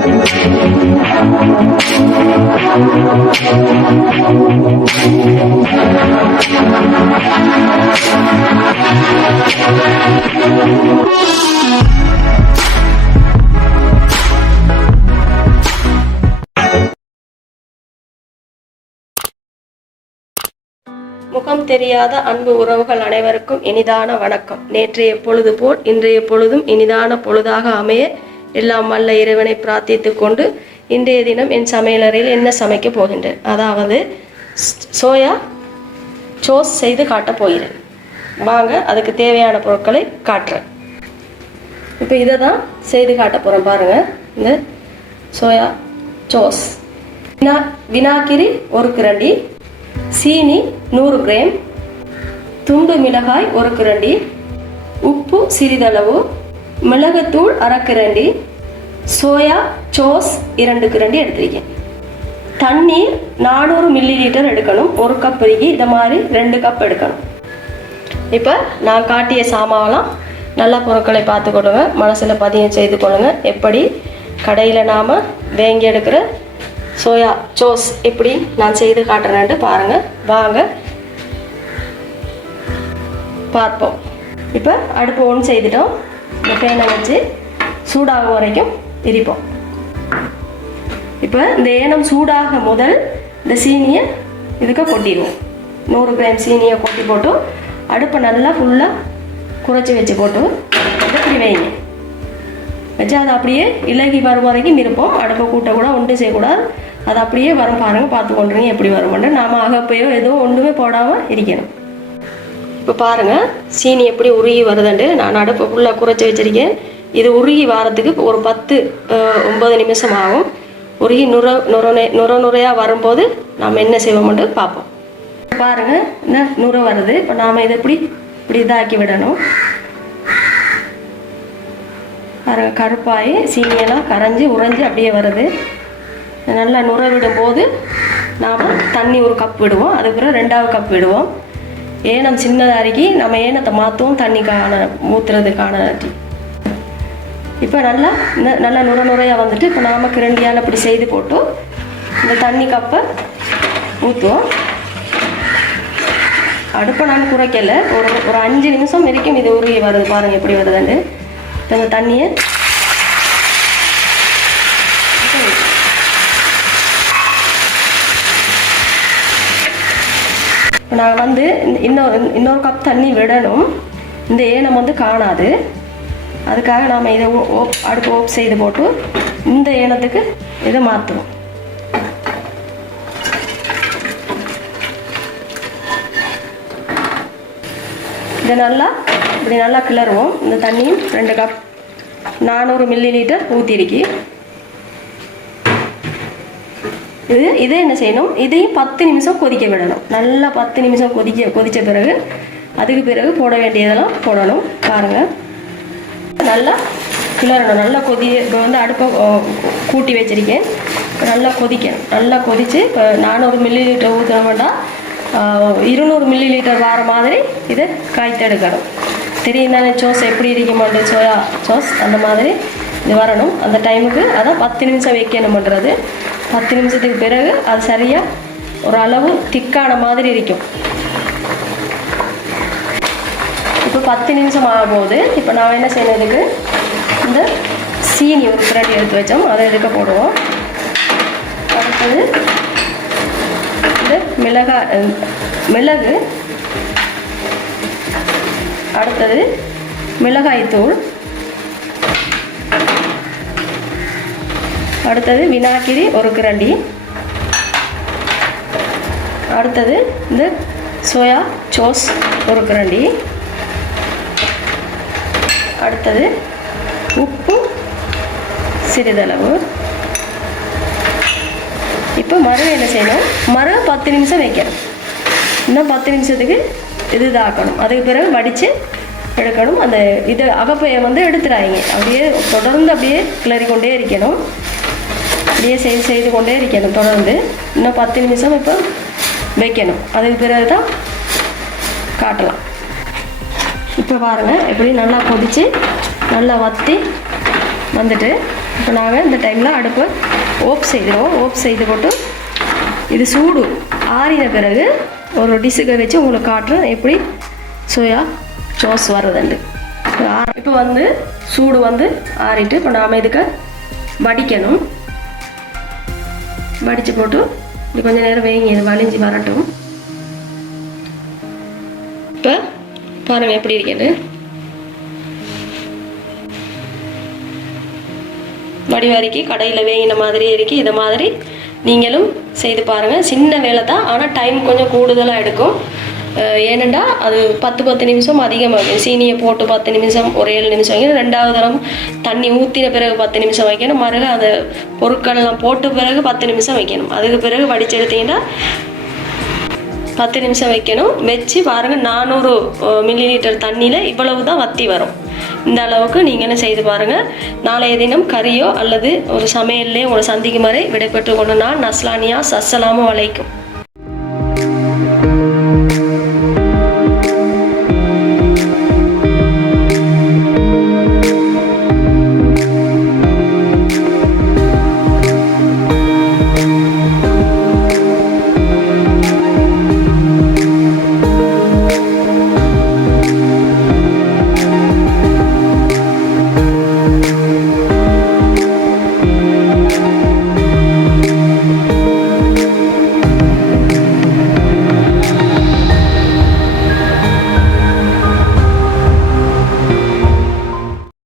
முகம் தெரியாத அன்பு உறவுகள் அனைவருக்கும் இனிதான வணக்கம். நேற்றைய பொழுது போல் இன்றைய பொழுதும் இனிதான பொழுதாக அமைய எல்லாம் வல்ல இறைவனை பிரார்த்தித்து கொண்டு இன்றைய தினம் என் சமையலறையில் என்ன சமைக்க போகின்றேன், அதாவது சோயா சோஸ் செய்து காட்டப் போகிறேன். வாங்க அதுக்கு தேவையான பொருட்களை காட்டுறேன். இப்போ இதை தான் செய்து காட்ட போகிறேன். பாருங்கள், இந்த சோயா சோஸ். வினாகிரி 1 கரண்டி, சீனி 100 கிராம், துண்டு மிளகாய் 1 கரண்டி, உப்பு சிறிதளவு, மிளகுத்தூள் 1/2 கரண்டி, சோயா சோஸ் 2 கரண்டி எடுத்துருக்கேன். தண்ணீர் 400 மில்லிலிட்டர் எடுக்கணும். 1 கப் இருக்கு, இதை மாதிரி 2 கப் எடுக்கணும். இப்போ நான் காட்டிய சாமாவெல்லாம் நல்ல பொருட்களை பார்த்து கொள்ளுங்க, மனசில் பதியம் செய்து கொள்ளுங்க. எப்படி கடையில் நாம் வேங்கி எடுக்கிற சோயா சோஸ் எப்படி நான் செய்து காட்டுறேன்ட்டு பாருங்கள். வாங்க பார்ப்போம். இப்போ அடுப்பு ஒன்று செய்துட்டோம். இந்த பேனை வச்சு சூடாகும் வரைக்கும் எரிப்போம். இப்போ இந்த ஏனம் சூடாக முதல் இந்த சீனியை இதுக்கு கொட்டிடுவோம். 100 கிராம் சீனியை கொட்டி போட்டு அடுப்பை நல்லா ஃபுல்லாக குறைச்சி வச்சு போட்டு இப்படி வைங்க. வச்சு அதை அப்படியே இலகி வரும் வரைக்கும் இருப்போம். அடுப்பை கூட்ட கூட ஒன்று செய்யக்கூடாது. அது அப்படியே வரும் பாருங்கள், பார்த்து கொண்டுருங்க எப்படி வரும்னு. நாம் அகப்பையோ எதுவும் ஒன்றுமே போடாமல் இருக்கணும். இப்போ பாருங்கள் சீனி எப்படி உருகி வருதுண்டு. நான் அடுப்பை ஃபுல்லாக குறைச்சி வச்சுருக்கேன். இது உருகி வாரத்துக்கு ஒரு 10-9 நிமிஷம் ஆகும். உருகி நுரையாக வரும்போது நாம் என்ன செய்வோம்னு பார்ப்போம். பாருங்கள் என்ன நுரை வருது. இப்போ நாம் இதை இப்படி இதாக்கி விடணும். பாருங்கள் கருப்பாயி சீனியெல்லாம் கரைஞ்சி உறைஞ்சி அப்படியே வருது. நல்லா நுரை விடும்போது நாம் தண்ணி 1 கப் விடுவோம். அதுக்கப்புறம் 2வது கப் விடுவோம். ஏனம் சின்னதாக இருக்கி நம்ம ஏனத்தை மாற்றுவோம் தண்ணிக்கான ஊற்றுறதுக்கான. இப்போ நல்லா நுரையாக வந்துட்டு இப்போ நாம் கிரண்டியால் இப்படி செய்து போட்டு இந்த தண்ணி கப்பை ஊற்றுவோம். அடுப்பை நான் குறைக்கலை. ஒரு 5 நிமிஷம் வரைக்கும் இது உருகி வருது. பாருங்கள் எப்படி வருதுன்னு. இப்போ இந்த தண்ணியை நான் வந்து இன்னொரு கப் தண்ணி விடணும். இந்த ஏனம் வந்து காணாது. அதுக்காக நாம் இதை அடுப்பு ஓப் செய்து போட்டு இந்த ஏனத்துக்கு இதை மாற்றுவோம். இதை இப்படி நல்லா கிளறுவோம். இந்த தண்ணியும் 2 கப் 400 மில்லிலிட்டர் ஊற்றிருக்கி. இதே என்ன செய்யணும், இதையும் 10 நிமிஷம் கொதிக்க விடணும். நல்லா 10 நிமிஷம் கொதித்த பிறகு அதுக்கு பிறகு போட வேண்டியதெல்லாம் போடணும். பாருங்கள் நல்லா கிளறணும். நல்லா இப்போ வந்து அடுப்பை கூட்டி வச்சிருக்கேன். நல்லா கொதிக்கணும். நல்லா கொதித்து இப்போ 400 மில்லிலிட்டர் ஊற்ற வேண்டாம், 200 மில்லிலிட்டர் வர மாதிரி இதை காய்த்தெடுக்கணும். தெரியும் தானே சோஸ் எப்படி இருக்குமாண்டு, சோயா சோஸ் அந்த மாதிரி இது வரணும். அந்த டைமுக்கு அதான் 10 நிமிஷம் வைக்கணுமன்றது. 10 நிமிஷத்துக்கு பிறகு அது சரியாக ஒரு அளவு திக்கான மாதிரி இருக்கும். இப்போ 10 நிமிஷம் ஆகும்போது இப்போ நான் என்ன செய்யறதுக்கு இந்த சீனி 1 கரண்டி எடுத்து வச்சோம், அதை எடுக்க போடுவோம். அடுத்தது இந்த மிளகு, அடுத்தது மிளகாய்த்தூள், அடுத்தது வினாகிரி 1 கரண்டி, அடுத்தது இந்த சோயா சோஸ் 1 கரண்டி, அடுத்தது உப்பு சிறிதளவு. இப்போ என்ன செய்யணும், 10 நிமிஷம் வைக்கணும். இன்னும் 10 நிமிஷத்துக்கு இது இதாக்கணும். அதுக்கு பிறகு வடித்து எடுக்கணும். அந்த இது அகப்பையை வந்து எடுத்துடாதீங்க. அப்படியே தொடர்ந்து அப்படியே கிளறிக்கொண்டே இருக்கணும். அப்படியே செய்து கொண்டே இருக்கணும் தொடர்ந்து. இன்னும் 10 நிமிஷம் இப்போ வைக்கணும். அதுக்கு பிறகு தான் காட்டலாம். இப்போ பாருங்கள் எப்படி நல்லா கொதித்து நல்லா வற்றி வந்துட்டு இப்போ நாங்கள் இந்த டைமில் அடுப்பை ஓப் செய்கிறோம். ஓப் செய்து போட்டு இது சூடு ஆறின பிறகு ஒரு டிஷ்ஷுக்கு வச்சு உங்களுக்கு காட்டுறேன் எப்படி சோயா சாஸ் வர்றதுண்டு. இப்போ வந்து சூடு வந்து ஆறிட்டு இப்போ நாம் இதுக்கு வடிக்கணும். வடித்து போட்டு இது கொஞ்சம் நேரம் வேங்கி இது வலிஞ்சு வரட்டும். இப்போ பாருங்கள் எப்படி இருக்கேன்னு. வடிவாரிக்கு கடையில் வேங்கின மாதிரி இருக்கு. இதை மாதிரி நீங்களும் செய்து பாருங்கள். சின்ன வேலை தான், ஆனால் டைம் கொஞ்சம் கூடுதலாக எடுக்கும். ஏனெண்டா அது 10 நிமிஷம் அதிகமாக சீனியை போட்டு 10 நிமிஷம் ஒரு 7 நிமிஷம் வைக்கணும். 2வது தரம் தண்ணி ஊற்றின பிறகு 10 நிமிஷம் வைக்கணும். மறுக அந்த பொருட்களெல்லாம் போட்ட பிறகு 10 நிமிஷம் வைக்கணும். அதுக்கு பிறகு வடிச்செடுத்தீங்கன்னா 10 நிமிஷம் வைக்கணும். வச்சு பாருங்கள் 400 மில்லிலிட்டர் தண்ணியில் இவ்வளவு தான் வற்றி வரும். இந்த அளவுக்கு நீங்களும் செய்து பாருங்கள். நாளைய தினம் கறியோ அல்லது ஒரு சமையல்லே உங்களை சந்திக்கும் வரை விடைபெற்று கொண்டு நான் நஸ்லானியா. அஸ்ஸலாமு அலைக்கும்.